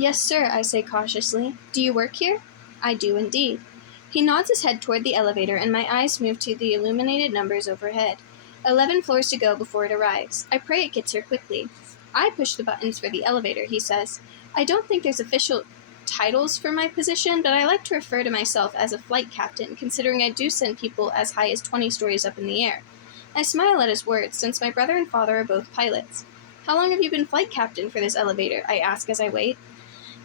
Yes, sir, I say cautiously. Do you work here? I do indeed. He nods his head toward the elevator, and my eyes move to the illuminated numbers overhead. 11 floors to go before it arrives. I pray it gets here quickly. I push the buttons for the elevator, he says. I don't think there's official titles for my position, but I like to refer to myself as a flight captain, considering I do send people as high as 20 stories up in the air. I smile at his words, since my brother and father are both pilots. How long have you been flight captain for this elevator? I ask as I wait.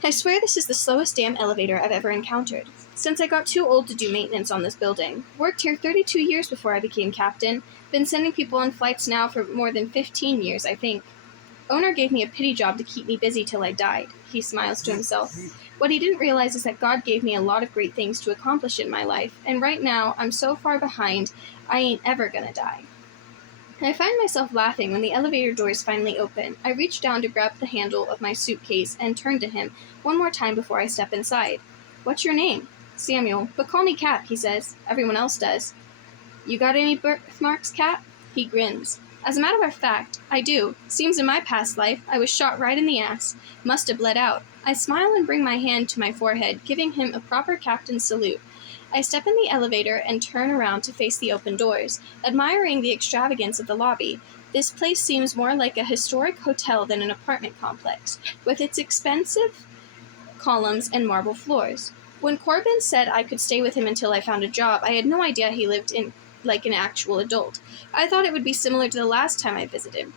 I swear this is the slowest damn elevator I've ever encountered. Since I got too old to do maintenance on this building. Worked here 32 years before I became captain. Been sending people on flights now for more than 15 years, I think. Owner gave me a pity job to keep me busy till I died. He smiles to himself. What he didn't realize is that God gave me a lot of great things to accomplish in my life, and right now I'm so far behind, I ain't ever gonna die. I find myself laughing when the elevator doors finally open. I reach down to grab the handle of my suitcase and turn to him one more time before I step inside. What's your name? Samuel, but call me Cap, he says. Everyone else does. You got any birthmarks, Cap? He grins. As a matter of fact, I do. Seems in my past life, I was shot right in the ass. Must have bled out. I smile and bring my hand to my forehead, giving him a proper captain's salute. I step in the elevator and turn around to face the open doors, admiring the extravagance of the lobby. This place seems more like a historic hotel than an apartment complex, with its expensive columns and marble floors. When Corbin said I could stay with him until I found a job, I had no idea he lived in like an actual adult. I thought it would be similar to the last time I visited.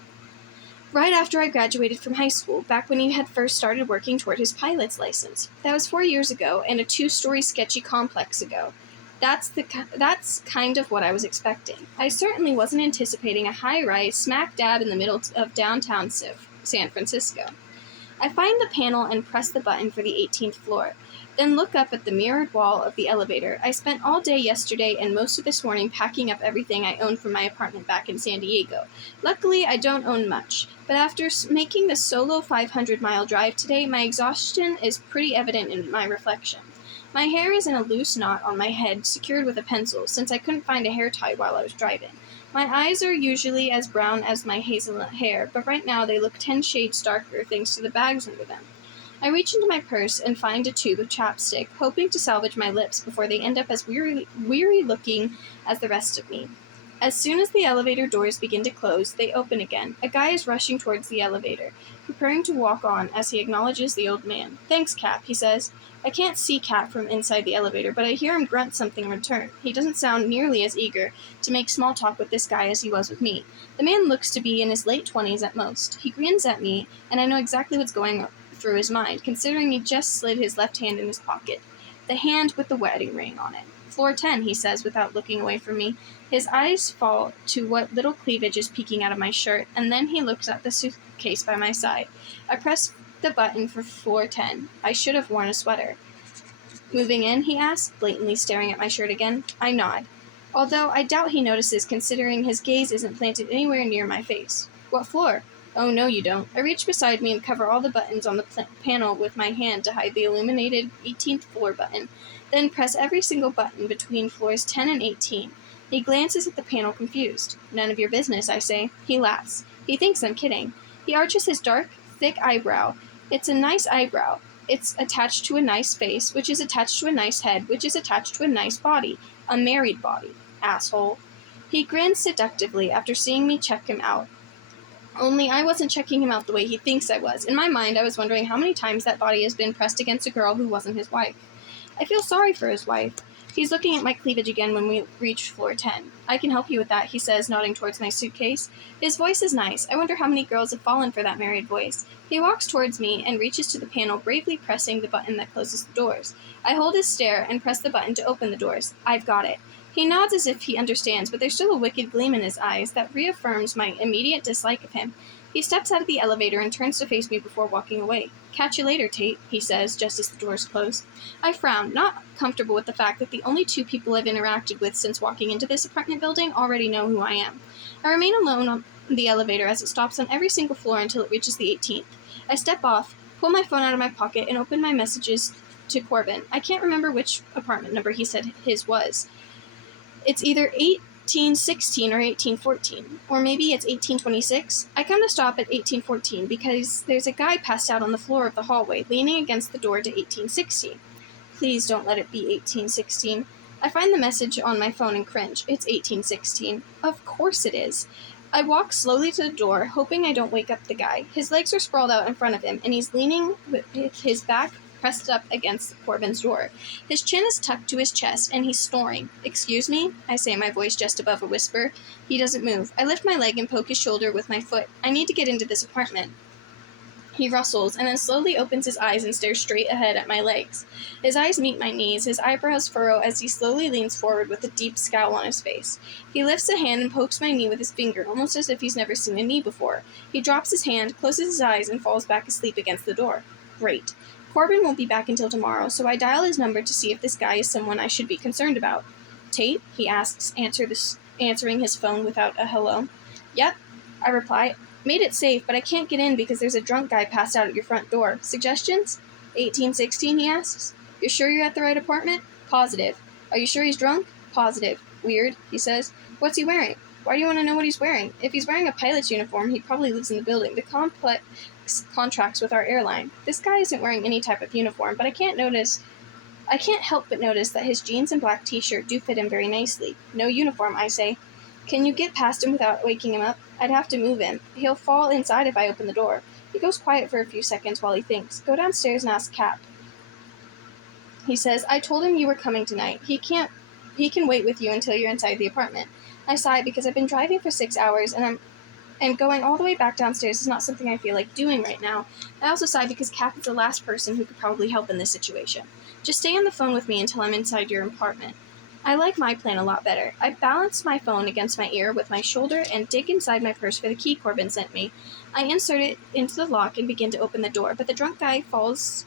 Right after I graduated from high school, back when he had first started working toward his pilot's license. That was 4 years ago, and a 2-story sketchy complex ago. That's kind of what I was expecting. I certainly wasn't anticipating a high-rise smack dab in the middle of downtown San Francisco. I find the panel and press the button for the 18th floor, then look up at the mirrored wall of the elevator. I spent all day yesterday and most of this morning packing up everything I owned from my apartment back in San Diego. Luckily, I don't own much, but after making the solo 500-mile drive today, my exhaustion is pretty evident in my reflection. My hair is in a loose knot on my head, secured with a pencil, since I couldn't find a hair tie while I was driving. My eyes are usually as brown as my hazelnut hair, but right now they look 10 shades darker thanks to the bags under them. I reach into my purse and find a tube of chapstick, hoping to salvage my lips before they end up as weary-looking as the rest of me. As soon as the elevator doors begin to close, they open again. A guy is rushing towards the elevator, preparing to walk on as he acknowledges the old man. Thanks, Cap, he says. I can't see Cap from inside the elevator, but I hear him grunt something in return. He doesn't sound nearly as eager to make small talk with this guy as he was with me. The man looks to be in his late 20s at most. He grins at me, and I know exactly what's going through his mind, considering he just slid his left hand in his pocket. The hand with the wedding ring on it. Floor 10, he says without looking away from me. His eyes fall to what little cleavage is peeking out of my shirt, and then he looks at the suitcase by my side. I press the button for floor 10. I should have worn a sweater. Moving in, he asks, blatantly staring at my shirt again. I nod, although I doubt he notices considering his gaze isn't planted anywhere near my face. What floor? Oh, no, you don't. I reach beside me and cover all the buttons on the panel with my hand to hide the illuminated 18th floor button, then press every single button between floors 10 and 18. He glances at the panel confused. None of your business, I say. He laughs. He thinks I'm kidding. He arches his dark, thick eyebrow. It's a nice eyebrow. It's attached to a nice face, which is attached to a nice head, which is attached to a nice body. A married body. Asshole. He grins seductively after seeing me check him out. Only I wasn't checking him out the way he thinks I was. In my mind, I was wondering how many times that body has been pressed against a girl who wasn't his wife. I feel sorry for his wife. He's looking at my cleavage again when we reach floor 10. I can help you with that, he says, nodding towards my suitcase. His voice is nice. I wonder how many girls have fallen for that married voice. He walks towards me and reaches to the panel, bravely pressing the button that closes the doors. I hold his stare and press the button to open the doors. I've got it. He nods as if he understands, but there's still a wicked gleam in his eyes that reaffirms my immediate dislike of him. He steps out of the elevator and turns to face me before walking away. Catch you later, Tate, he says, just as the doors close. I frown, not comfortable with the fact that the only 2 people I've interacted with since walking into this apartment building already know who I am. I remain alone on the elevator as it stops on every single floor until it reaches the 18th. I step off, pull my phone out of my pocket, and open my messages to Corbin. I can't remember which apartment number he said his was. It's either 1816 or 1814. Or maybe it's 1826. I come to stop at 1814 because there's a guy passed out on the floor of the hallway, leaning against the door to 1816. Please don't let it be 1816. I find the message on my phone and cringe. It's 1816. Of course it is. I walk slowly to the door, hoping I don't wake up the guy. His legs are sprawled out in front of him, and he's leaning with his back pressed up against Corbin's door. His chin is tucked to his chest, and he's snoring. "Excuse me?" I say, my voice just above a whisper. He doesn't move. I lift my leg and poke his shoulder with my foot. I need to get into this apartment. He rustles, and then slowly opens his eyes and stares straight ahead at my legs. His eyes meet my knees, his eyebrows furrow as he slowly leans forward with a deep scowl on his face. He lifts a hand and pokes my knee with his finger, almost as if he's never seen a knee before. He drops his hand, closes his eyes, and falls back asleep against the door. Great. Corbin won't be back until tomorrow, so I dial his number to see if this guy is someone I should be concerned about. "Tate?" he asks, answering his phone without a hello. "Yep," I reply. "Made it safe, but I can't get in because there's a drunk guy passed out at your front door. Suggestions?" 1816, he asks. "You're sure you're at the right apartment?" "Positive." "Are you sure he's drunk?" "Positive." "Weird," he says. "What's he wearing?" "Why do you want to know what he's wearing? If he's wearing a pilot's uniform, he probably lives in the building. The complex contracts with our airline. This guy isn't wearing any type of uniform, but I can't help but notice that his jeans and black t-shirt do fit him very nicely. No uniform, I say. "Can you get past him without waking him up?" "I'd have to move him. He'll fall inside if I open the door." He goes quiet for a few seconds while he thinks. "Go downstairs and ask Cap." He says, "I told him you were coming tonight. He can wait with you until you're inside the apartment." I sigh because I've been driving for 6 hours and going all the way back downstairs is not something I feel like doing right now. I also sigh because Cap is the last person who could probably help in this situation. "Just stay on the phone with me until I'm inside your apartment." I like my plan a lot better. I balance my phone against my ear with my shoulder and dig inside my purse for the key Corbin sent me. I insert it into the lock and begin to open the door, but the drunk guy falls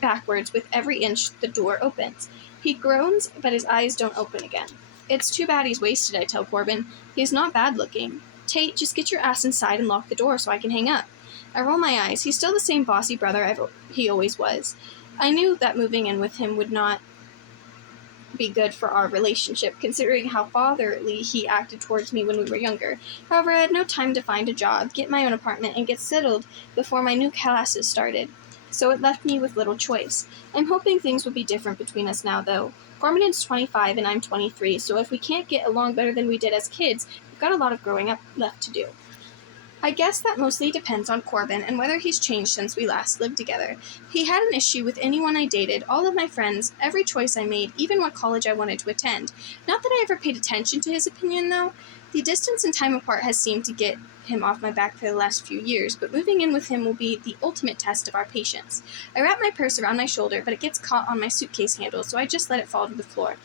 backwards with every inch the door opens. He groans, but his eyes don't open again. "It's too bad he's wasted," I tell Corbin. "He's not bad looking." "Tate, just get your ass inside and lock the door so I can hang up." I roll my eyes. He's still the same bossy brother he always was. I knew that moving in with him would not be good for our relationship, considering how fatherly he acted towards me when we were younger. However, I had no time to find a job, get my own apartment, and get settled before my new classes started, so it left me with little choice. I'm hoping things will be different between us now, though. Corbin is 25 and I'm 23, so if we can't get along better than we did as kids, we've got a lot of growing up left to do. I guess that mostly depends on Corbin and whether he's changed since we last lived together. He had an issue with anyone I dated, all of my friends, every choice I made, even what college I wanted to attend. Not that I ever paid attention to his opinion, though. The distance and time apart has seemed to get him off my back for the last few years, but moving in with him will be the ultimate test of our patience. I wrap my purse around my shoulder, but it gets caught on my suitcase handle, so I just let it fall to the floor.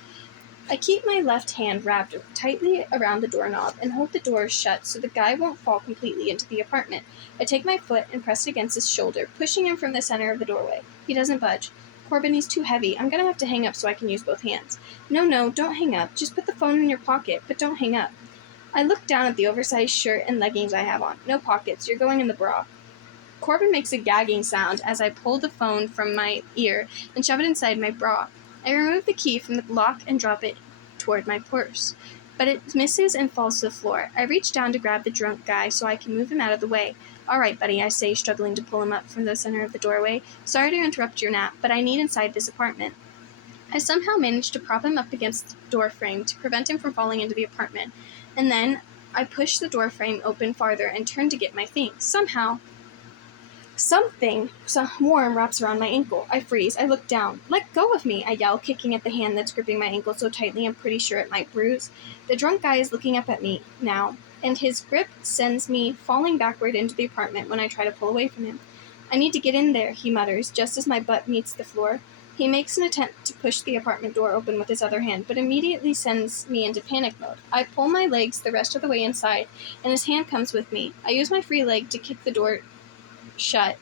I keep my left hand wrapped tightly around the doorknob and hold the door shut so the guy won't fall completely into the apartment. I take my foot and press it against his shoulder, pushing him from the center of the doorway. He doesn't budge. "Corbin, he's too heavy. I'm gonna have to hang up so I can use both hands." No, don't hang up. Just put the phone in your pocket, but don't hang up." I look down at the oversized shirt and leggings I have on. No pockets. You're going in the bra. Corbin makes a gagging sound as I pull the phone from my ear and shove it inside my bra. I remove the key from the lock and drop it toward my purse, but it misses and falls to the floor. I reach down to grab the drunk guy so I can move him out of the way. "All right, buddy," I say, struggling to pull him up from the center of the doorway. "Sorry to interrupt your nap, but I need inside this apartment." I somehow manage to prop him up against the door frame to prevent him from falling into the apartment, and then I push the door frame open farther and turn to get my things. Somehow, something warm wraps around my ankle. I freeze. I look down. "Let go of me," I yell, kicking at the hand that's gripping my ankle so tightly I'm pretty sure it might bruise. The drunk guy is looking up at me now, and his grip sends me falling backward into the apartment when I try to pull away from him. "I need to get in there," he mutters, just as my butt meets the floor. He makes an attempt to push the apartment door open with his other hand, but immediately sends me into panic mode. I pull my legs the rest of the way inside, and his hand comes with me. I use my free leg to kick the door shut,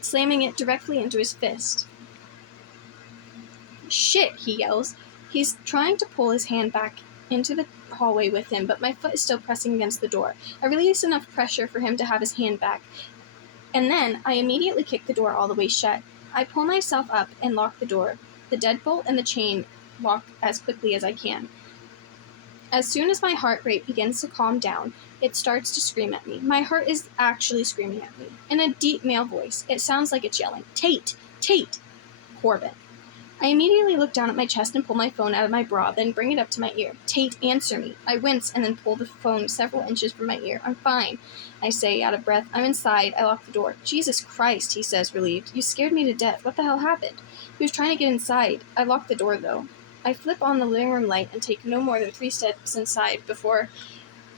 slamming it directly into his fist. "Shit," he yells. He's trying to pull his hand back into the hallway with him, but my foot is still pressing against the door. I release enough pressure for him to have his hand back, and then I immediately kick the door all the way shut. I pull myself up and lock the door. The deadbolt and the chain lock as quickly as I can. As soon as my heart rate begins to calm down, it starts to scream at me. My heart is actually screaming at me. In a deep male voice, it sounds like it's yelling, "Tate! Tate! Corbin." I immediately look down at my chest and pull my phone out of my bra, then bring it up to my ear. "Tate, answer me." I wince and then pull the phone several inches from my ear. "I'm fine," I say, out of breath. "I'm inside." I lock the door. "Jesus Christ," he says, relieved. "You scared me to death. What the hell happened?" "He was trying to get inside." I lock the door, though. I flip on the living room light and take no more than 3 steps inside before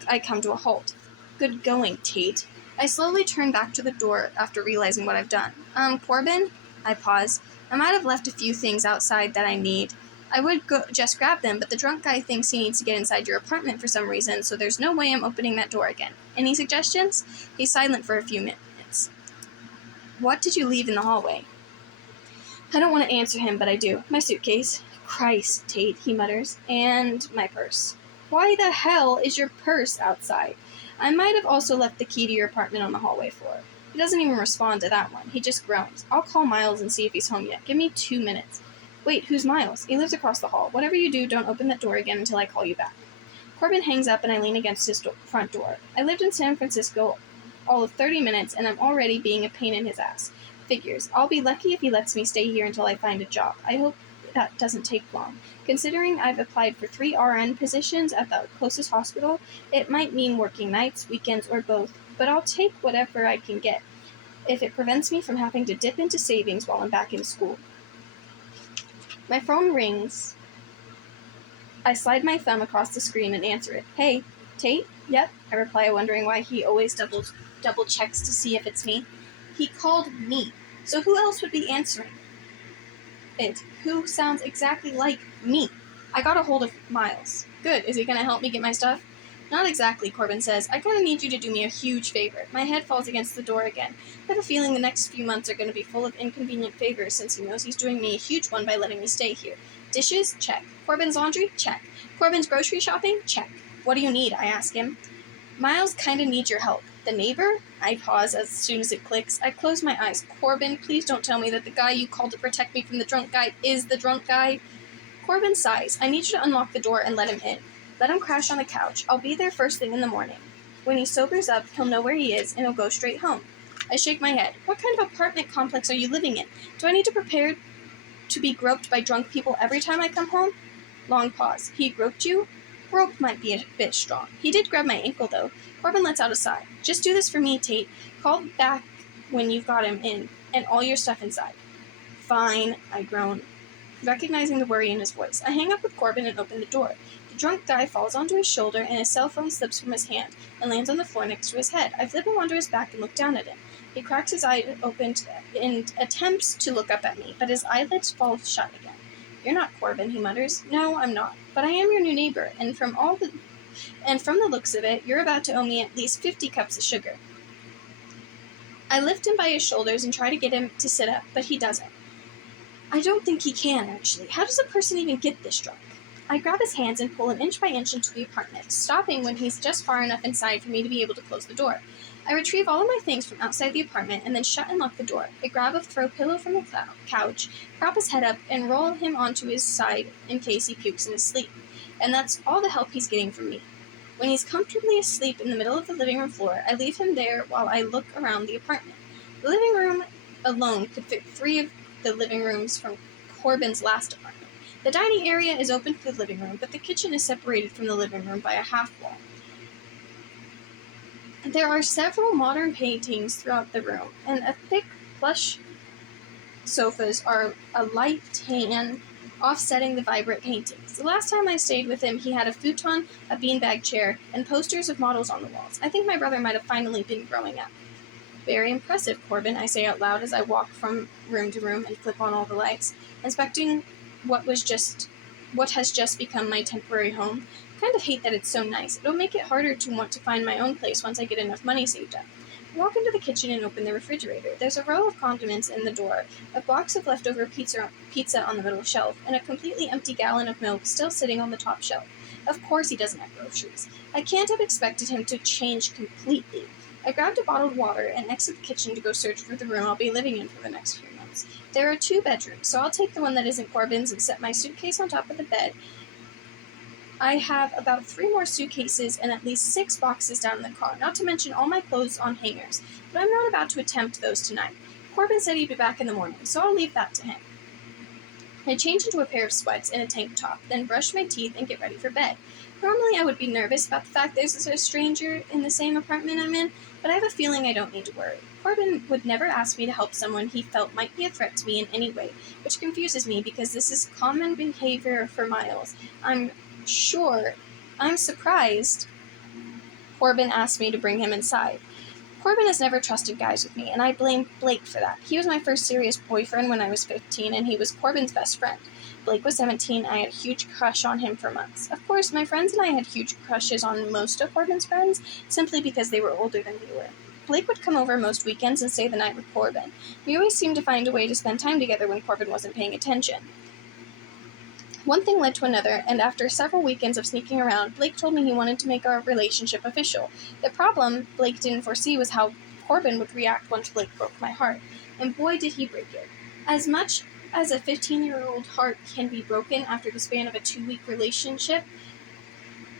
I come to a halt. "Good going, Tate." I slowly turn back to the door after realizing what I've done. Corbin?" I pause. "I might have left a few things outside that I need. I would just grab them, but the drunk guy thinks he needs to get inside your apartment for some reason, so there's no way I'm opening that door again. Any suggestions?" He's silent for a few minutes. "What did you leave in the hallway?" I don't want to answer him, but I do. "My suitcase." "Christ, Tate," he mutters. "And my purse." "Why the hell is your purse outside?" "I might have also left the key to your apartment on the hallway floor." He doesn't even respond to that one. He just groans. "I'll call Miles and see if he's home yet. Give me 2 minutes." "Wait, who's Miles?" "He lives across the hall. Whatever you do, don't open that door again until I call you back." Corbin hangs up and I lean against his front door. I lived in San Francisco all of 30 minutes and I'm already being a pain in his ass. Figures. I'll be lucky if he lets me stay here until I find a job. I hope that doesn't take long. Considering I've applied for 3 RN positions at the closest hospital, it might mean working nights, weekends, or both, but I'll take whatever I can get if it prevents me from having to dip into savings while I'm back in school. My phone rings. I slide my thumb across the screen and answer it. "Hey, Tate?" "Yep," I reply, wondering why he always double checks to see if it's me. He called me, so who else would be answering it? Who sounds exactly like me? I got a hold of Miles. "Good. Is he going to help me get my stuff?" "Not exactly," Corbin says. "I kind of need you to do me a huge favor." My head falls against the door again. I have a feeling the next few months are going to be full of inconvenient favors since he knows he's doing me a huge one by letting me stay here. Dishes? Check. Corbin's laundry? Check. Corbin's grocery shopping? Check. "What do you need?" I ask him. "Miles kinda needs your help." "The neighbor?" I pause as soon as it clicks. I close my eyes. "Corbin, please don't tell me that the guy you called to protect me from the drunk guy is the drunk guy." Corbin sighs. "I need you to unlock the door and let him in. Let him crash on the couch. I'll be there first thing in the morning. When he sobers up, he'll know where he is, and he'll go straight home." I shake my head. "What kind of apartment complex are you living in? Do I need to prepare to be groped by drunk people every time I come home?" Long pause. "He groped you?" Grope might be a bit strong. "He did grab my ankle, though." Corbin lets out a sigh. "Just do this for me, Tate. Call back when you've got him in, and all your stuff inside." "Fine," I groan, recognizing the worry in his voice. I hang up with Corbin and open the door. The drunk guy falls onto his shoulder, and his cell phone slips from his hand and lands on the floor next to his head. I flip him onto his back and look down at him. He cracks his eye open and attempts to look up at me, but his eyelids fall shut again. "You're not Corbin," he mutters. "No, I'm not. But I am your new neighbor, and from the looks of it, you're about to owe me at least 50 cups of sugar." I lift him by his shoulders and try to get him to sit up, but he doesn't. I don't think he can, actually. How does a person even get this drunk? I grab his hands and pull him inch by inch into the apartment, stopping when he's just far enough inside for me to be able to close the door. I retrieve all of my things from outside the apartment and then shut and lock the door. I grab a throw pillow from the couch, prop his head up, and roll him onto his side in case he pukes in his sleep. And that's all the help he's getting from me. When he's comfortably asleep in the middle of the living room floor, I leave him there while I look around the apartment. The living room alone could fit 3 of the living rooms from Corbin's last apartment. The dining area is open to the living room, but the kitchen is separated from the living room by a half wall. There are several modern paintings throughout the room, and a thick, plush sofas are a light tan, offsetting the vibrant paintings. The last time I stayed with him, he had a futon, a beanbag chair, and posters of models on the walls. I think my brother might have finally been growing up. "Very impressive, Corbin," I say out loud as I walk from room to room and flip on all the lights, inspecting what has just become my temporary home. I kind of hate that it's so nice. It'll make it harder to want to find my own place once I get enough money saved up. I walk into the kitchen and open the refrigerator. There's a row of condiments in the door, a box of leftover pizza on the middle shelf, and a completely empty gallon of milk still sitting on the top shelf. Of course he doesn't have groceries. I can't have expected him to change completely. I grabbed a bottled water and exit the kitchen to go search for the room I'll be living in for the next few months. There are 2 bedrooms, so I'll take the one that isn't Corbin's and set my suitcase on top of the bed I have about 3 more suitcases and at least 6 boxes down in the car, not to mention all my clothes on hangers, but I'm not about to attempt those tonight. Corbin said he'd be back in the morning, so I'll leave that to him. I change into a pair of sweats and a tank top, then brush my teeth and get ready for bed. Normally I would be nervous about the fact there's a stranger in the same apartment I'm in, but I have a feeling I don't need to worry. Corbin would never ask me to help someone he felt might be a threat to me in any way, which confuses me because this is common behavior for Miles. I'm surprised Corbin asked me to bring him inside. Corbin has never trusted guys with me, and I blame Blake for that. He was my first serious boyfriend when I was 15, and he was Corbin's best friend. Blake was 17, and I had a huge crush on him for months. Of course, my friends and I had huge crushes on most of Corbin's friends, simply because they were older than we were. Blake would come over most weekends and stay the night with Corbin. We always seemed to find a way to spend time together when Corbin wasn't paying attention. One thing led to another, and after several weekends of sneaking around, Blake told me he wanted to make our relationship official. The problem Blake didn't foresee was how Corbin would react once Blake broke my heart, and boy did he break it. As much as a 15-year-old heart can be broken after the span of a 2-week relationship,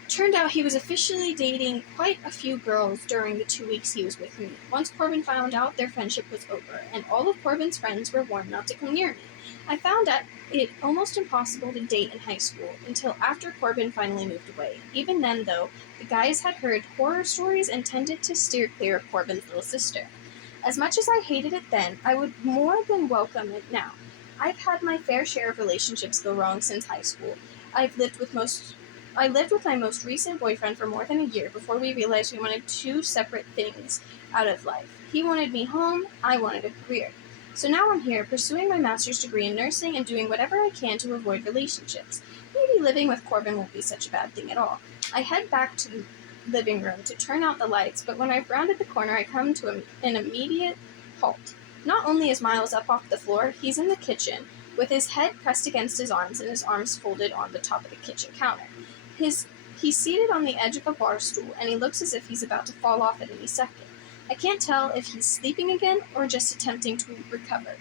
turned out he was officially dating quite a few girls during the 2 weeks he was with me. Once Corbin found out, their friendship was over, and all of Corbin's friends were warned not to come near me. I found it almost impossible to date in high school until after Corbin finally moved away. Even then, though, the guys had heard horror stories and tended to steer clear of Corbin's little sister. As much as I hated it then, I would more than welcome it now. I've had my fair share of relationships go wrong since high school. I lived with my most recent boyfriend for more than a year before we realized we wanted 2 separate things out of life. He wanted me home, I wanted a career. So now I'm here, pursuing my master's degree in nursing and doing whatever I can to avoid relationships. Maybe living with Corbin won't be such a bad thing at all. I head back to the living room to turn out the lights, but when I've rounded the corner, I come to an immediate halt. Not only is Miles up off the floor, he's in the kitchen, with his head pressed against his arms and his arms folded on the top of the kitchen counter. He's seated on the edge of a bar stool, and he looks as if he's about to fall off at any second. I can't tell if he's sleeping again or just attempting to recover.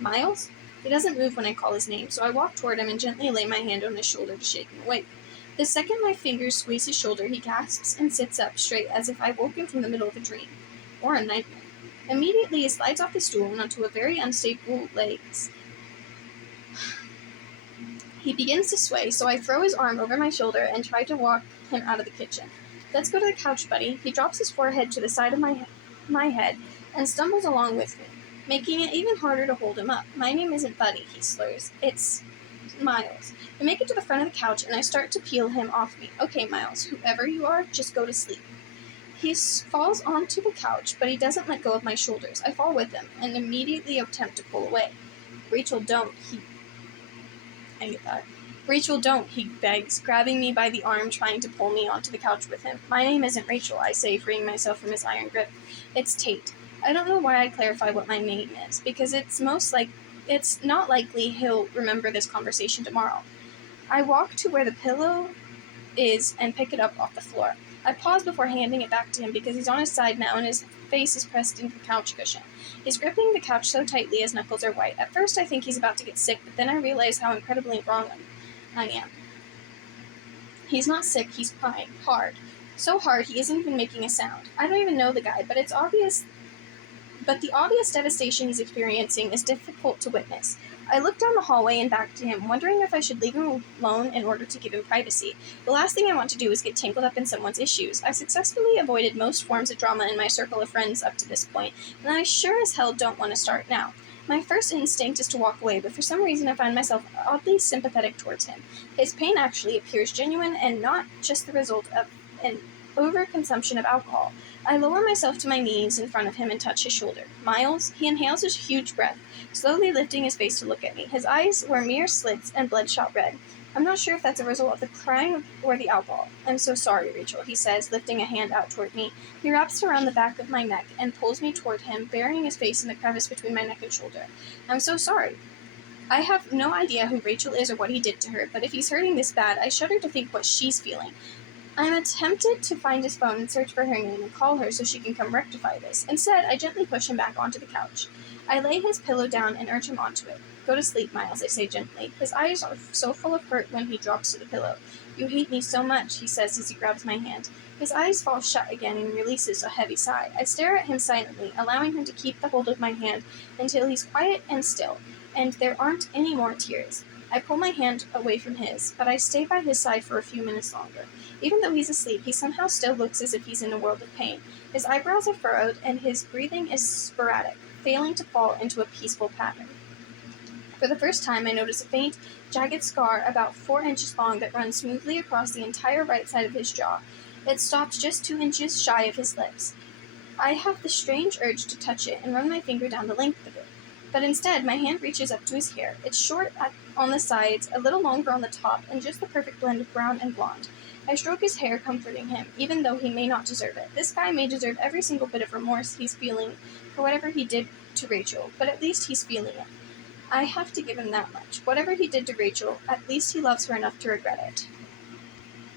Miles? He doesn't move when I call his name, so I walk toward him and gently lay my hand on his shoulder to shake him awake. The second my fingers squeeze his shoulder, he gasps and sits up straight as if I woke him from the middle of a dream. Or a nightmare. Immediately, he slides off the stool and onto a very unstable legs. He begins to sway, so I throw his arm over my shoulder and try to walk him out of the kitchen. Let's go to the couch, buddy. He drops his forehead to the side of my head and stumbles along with me, making it even harder to hold him up. My name isn't Buddy, he slurs. It's Miles. I make it to the front of the couch and I start to peel him off me. Okay, Miles, whoever you are, just go to sleep. He falls onto the couch, but he doesn't let go of my shoulders. I fall with him and immediately attempt to pull away. Rachel, don't. I get that. Rachel, don't, he begs, grabbing me by the arm, trying to pull me onto the couch with him. My name isn't Rachel, I say, freeing myself from his iron grip. It's Tate. I don't know why I clarify what my name is, because it's not likely he'll remember this conversation tomorrow. I walk to where the pillow is and pick it up off the floor. I pause before handing it back to him because he's on his side now and his face is pressed into the couch cushion. He's gripping the couch so tightly his knuckles are white. At first I think he's about to get sick, but then I realize how incredibly wrong I am. He's not sick, he's crying. Hard. So hard he isn't even making a sound. I don't even know the guy, but the obvious devastation he's experiencing is difficult to witness. I look down the hallway and back to him, wondering if I should leave him alone in order to give him privacy. The last thing I want to do is get tangled up in someone's issues. I've successfully avoided most forms of drama in my circle of friends up to this point, and I sure as hell don't want to start now. My first instinct is to walk away, but for some reason I find myself oddly sympathetic towards him. His pain actually appears genuine and not just the result of an overconsumption of alcohol. I lower myself to my knees in front of him and touch his shoulder. Miles? He inhales his huge breath, slowly lifting his face to look at me. His eyes were mere slits and bloodshot red. I'm not sure if that's a result of the crying or the alcohol. I'm so sorry, Rachel, he says, lifting a hand out toward me. He wraps around the back of my neck and pulls me toward him, burying his face in the crevice between my neck and shoulder. I'm so sorry. I have no idea who Rachel is or what he did to her, but if he's hurting this bad, I shudder to think what she's feeling. I'm tempted to find his phone and search for her name and call her so she can come rectify this. Instead, I gently push him back onto the couch. I lay his pillow down and urge him onto it. Go to sleep, Miles, I say gently. His eyes are so full of hurt when he drops to the pillow. You hate me so much, he says as he grabs my hand. His eyes fall shut again and he releases a heavy sigh. I stare at him silently, allowing him to keep the hold of my hand until he's quiet and still, and there aren't any more tears. I pull my hand away from his, but I stay by his side for a few minutes longer. Even though he's asleep, he somehow still looks as if he's in a world of pain. His eyebrows are furrowed, and his breathing is sporadic, failing to fall into a peaceful pattern. For the first time, I notice a faint, jagged scar about 4 inches long that runs smoothly across the entire right side of his jaw. It stops just 2 inches shy of his lips. I have the strange urge to touch it and run my finger down the length of it. But instead, my hand reaches up to his hair. It's short on the sides, a little longer on the top, and just the perfect blend of brown and blonde. I stroke his hair, comforting him, even though he may not deserve it. This guy may deserve every single bit of remorse he's feeling for whatever he did to Rachel, but at least he's feeling it. I have to give him that much. Whatever he did to Rachel, at least he loves her enough to regret it.